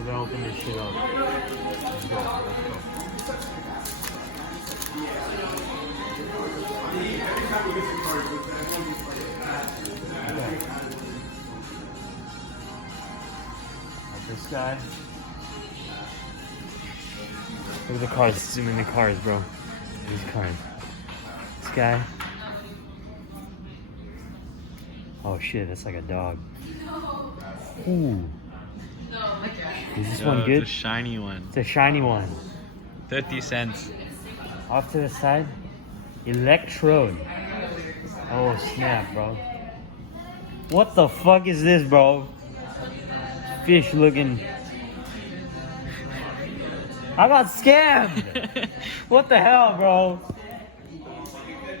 We're gonna open this shit up. Let's go. Okay. Like this guy. Look at the cars. Zoom in the cars, bro. These cars. This guy. Oh shit, that's like a dog. Ooh. Is this one good? It's a shiny one. It's a shiny one. 50 cents. Off to the side. Electrode. Oh snap, bro. What the fuck is this, bro? Fish looking. I got scammed. What the hell, bro?